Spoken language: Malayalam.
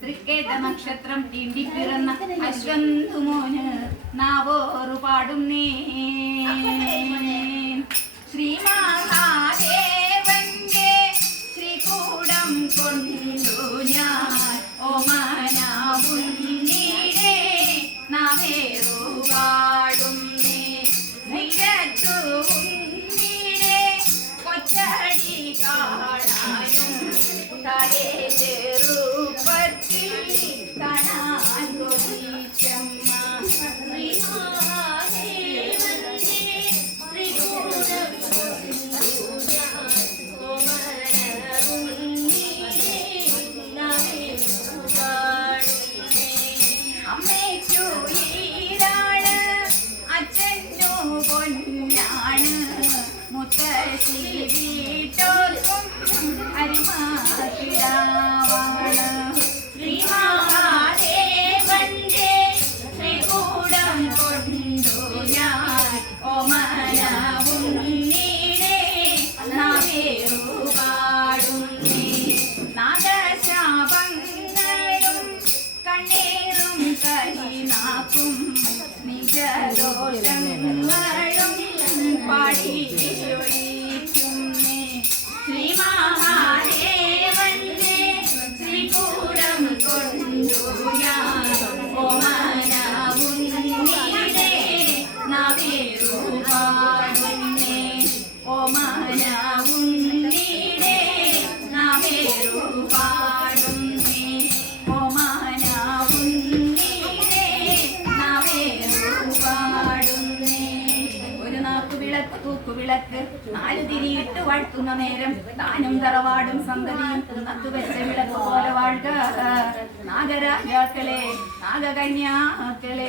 തൃക്കേട്ട നക്ഷത്രം തീണ്ടി പിറന്ന അശ്വന്തുമോന് നാവോറു പാടും നേ ശ്രീമഹാദേവന്റെ ശ്രീകൂടം കൊണ്ടു ഞാൻ ഓമനാവുന്നീടേ നാവേറു പാടും നേ നിരത്തുന്നീടേ കൊച്ചടി കാണായും തലേ ചെറുപ്പത്തി കാണാൻ കൊതിച്ചമ്മ അച്ഛനു പൊന്നാണ് മുത്തശ്ശി വീട്ടോർക്കും അരിമാക്കിടാവാണ് ശ്രീമഹാദേവന്റെ ശ്രീകൂടം കൊണ്ടു ഞാൻ ഓമനാവുന്നീടേ നാവേറു പാടുന്നേ നാഗശാപങ്ങളും കണ്ണീറും കരിനാക്കും നിജദോഷങ്ങളും പാടിയൊഴിക്കുന്നേ ശ്രീമഹാദേവന്റെ ശ്രീകൂടം കൊണ്ടു ഞാൻ ഓമനാവുന്നീടേ നാവേറു പാടുന്നേ ഓമനാവുന്നീടേ നാവേറു പാടുന്നേ ഓമനാവുന്നീടേ നാവേറു പാടുന്നേ ഒരു നാക്കുവിളക്ക് തൂക്കുവിളക്ക് നാല് തിരിയിട്ട് വാഴ്ത്തുന്ന നേരം താനും തറവാടും സന്തതിയും കുന്നത്ത് വെച്ച വിളക്ക് പോലെ വാഴ്ക നാഗരാജാക്കളെ നാഗകന്യാക്കളെ